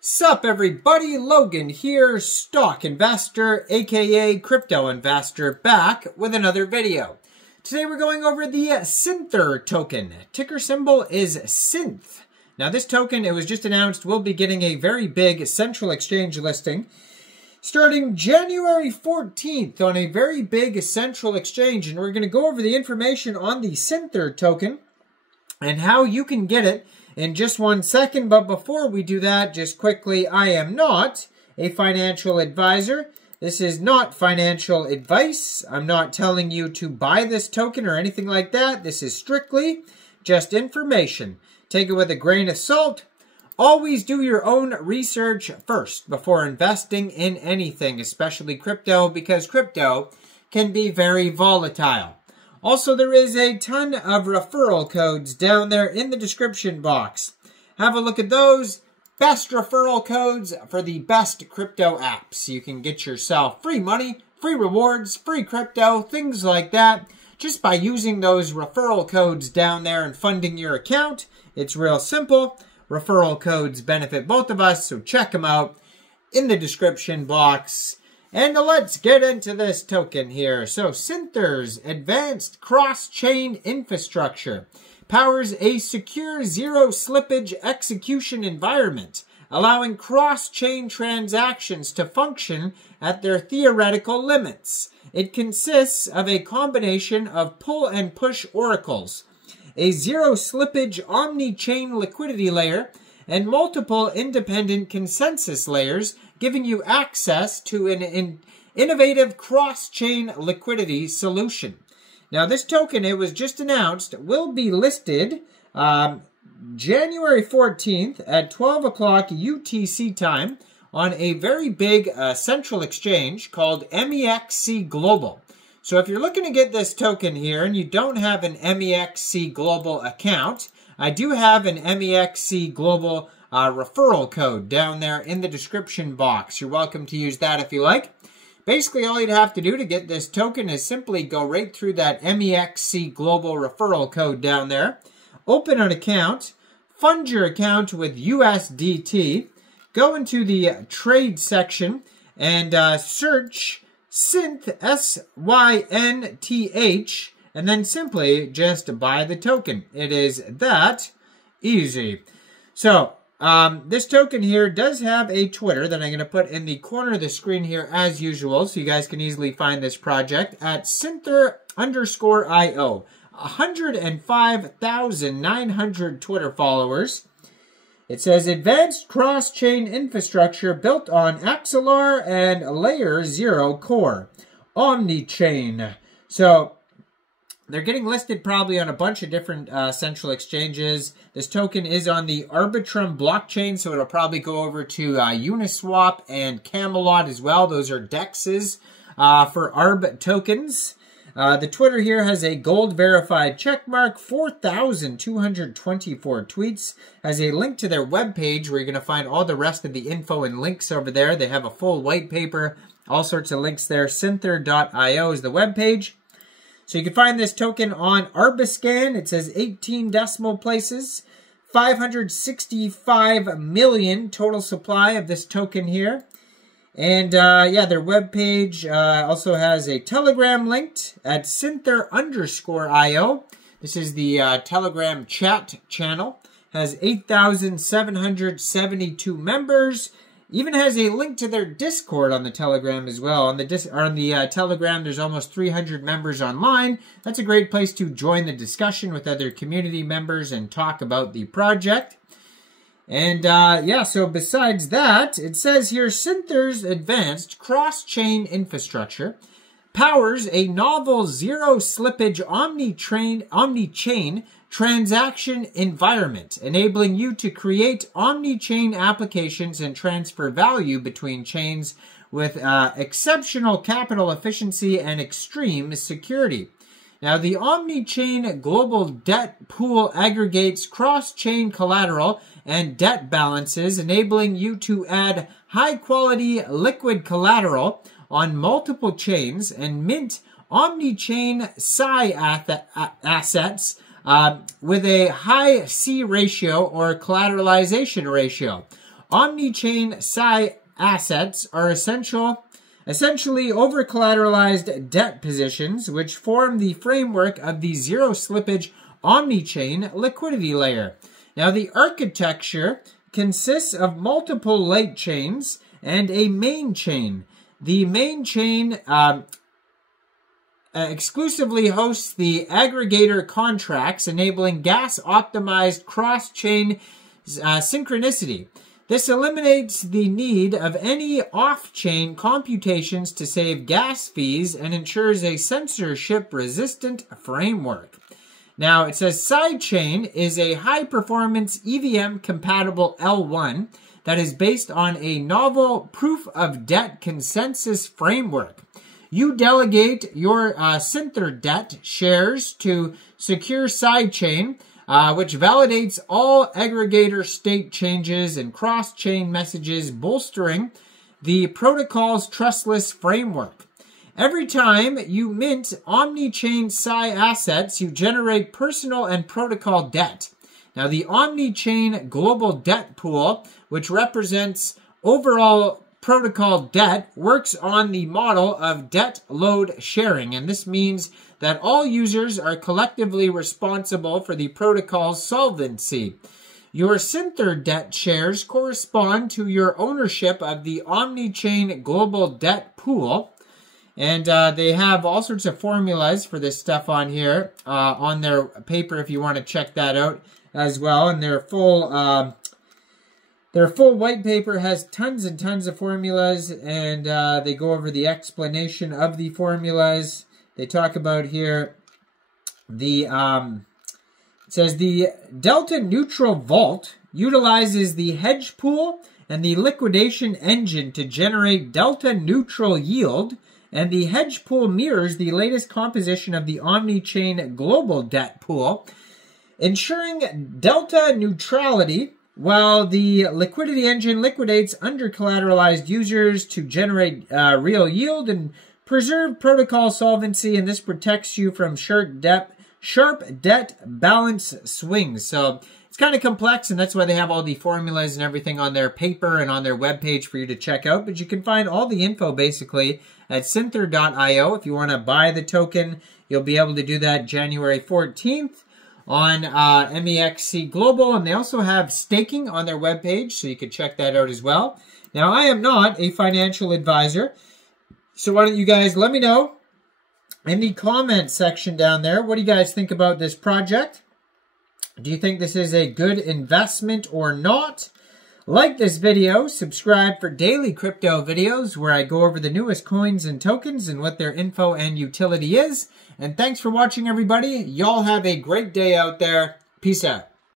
Sup everybody, Logan here, stock investor, aka crypto investor, back with another video. Today we're going over the Synthr token. Ticker symbol is Synth. Now this token, it was just announced, will be getting a very big central exchange listing starting January 14th on a very big central exchange. And we're going to go over the information on the Synthr token and how you can get it in just 1 second. But before we do that, just quickly, I am not a financial advisor. This is not financial advice. I'm not telling you to buy this token or anything like that. This is strictly just information. Take it with a grain of salt. Always do your own research first before investing in anything, especially crypto, because crypto can be very volatile. Also, there is a ton of referral codes down there in the description box. Have a look at those. Best referral codes for the best crypto apps. You can get yourself free money, free rewards, free crypto, things like that, just by using those referral codes down there and funding your account. It's real simple. Referral codes benefit both of us, so check them out in the description box. And let's get into this token here. So Synthr's advanced cross-chain infrastructure powers a secure zero-slippage execution environment, allowing cross-chain transactions to function at their theoretical limits. It consists of a combination of pull and push oracles, a zero-slippage omni-chain liquidity layer, and multiple independent consensus layers, giving you access to an innovative cross-chain liquidity solution. Now, this token, it was just announced, will be listed January 14th at 12 o'clock UTC time on a very big central exchange called Mexc Global. So if you're looking to get this token here and you don't have an Mexc Global account, I do have an Mexc Global referral code down there in the description box. You're welcome to use that if you like. Basically, all you'd have to do to get this token is simply go right through that Mexc Global referral code down there, open an account, fund your account with USDT, go into the trade section and search Synth, S-Y-N-T-H, and then simply just buy the token. It is that easy. So, this token here does have a Twitter that I'm going to put in the corner of the screen here as usual, so you guys can easily find this project at Synthr_IO. 105,900 Twitter followers. It says, advanced cross-chain infrastructure built on Axelar and Layer 0 core. Omni-chain. So, they're getting listed probably on a bunch of different central exchanges. This token is on the Arbitrum blockchain, so it'll probably go over to Uniswap and Camelot as well. Those are dexes for ARB tokens. The Twitter here has a gold verified checkmark, 4,224 tweets, has a link to their webpage where you're going to find all the rest of the info and links over there. They have a full white paper, all sorts of links there. Synthr.io is the webpage. So you can find this token on Arbiscan. It says 18 decimal places, 565 million total supply of this token here. And yeah, their webpage also has a Telegram linked at Synthr_IO. This is the Telegram chat channel. Has 8,772 members. Even has a link to their Discord on the Telegram as well. On the Telegram, there's almost 300 members online. That's a great place to join the discussion with other community members and talk about the project. And yeah, so besides that, it says here, Synthr's advanced cross-chain infrastructure powers a novel zero-slippage omni-chain transaction environment, enabling you to create omni-chain applications and transfer value between chains with exceptional capital efficiency and extreme security. Now, the omni-chain global debt pool aggregates cross-chain collateral and debt balances, enabling you to add high-quality liquid collateral on multiple chains and mint omni-chain Psi assets with a high C ratio or collateralization ratio. Omni-chain Psi assets are essentially over-collateralized debt positions which form the framework of the zero-slippage omni-chain liquidity layer. Now, the architecture consists of multiple light chains and a main chain. The main chain exclusively hosts the aggregator contracts, enabling gas-optimized cross-chain synchronicity. This eliminates the need of any off-chain computations to save gas fees and ensures a censorship-resistant framework. Now, it says sidechain is a high-performance EVM-compatible L1 that is based on a novel proof-of-debt consensus framework. You delegate your Synth debt shares to secure sidechain, which validates all aggregator state changes and cross-chain messages, bolstering the protocol's trustless framework. Every time you mint omni-chain Psi assets, you generate personal and protocol debt. Now, the omni-chain global debt pool, which represents overall protocol debt, works on the model of debt load sharing, and this means that all users are collectively responsible for the protocol's solvency. Your Synthr debt shares correspond to your ownership of the omni-chain global debt pool, and they have all sorts of formulas for this stuff on here, on their paper if you want to check that out as well, and their full white paper has tons and tons of formulas, and they go over the explanation of the formulas. They talk about here the, it says the delta neutral vault utilizes the hedge pool and the liquidation engine to generate delta neutral yield, and the hedge pool mirrors the latest composition of the omni-chain global debt pool, ensuring delta neutrality, while the liquidity engine liquidates under-collateralized users to generate real yield and preserve protocol solvency, and this protects you from sharp debt balance swings. So it's kind of complex, and that's why they have all the formulas and everything on their paper and on their webpage for you to check out. But you can find all the info basically at synthr.io. If you want to buy the token, you'll be able to do that January 14th. On Mexc Global, and they also have staking on their webpage, so you can check that out as well. Now, I am not a financial advisor, so why don't you guys let me know in the comment section down there, what do you guys think about this project? Do you think this is a good investment or not? Like this video, subscribe for daily crypto videos where I go over the newest coins and tokens and what their info and utility is. And thanks for watching, everybody. Y'all have a great day out there. Peace out.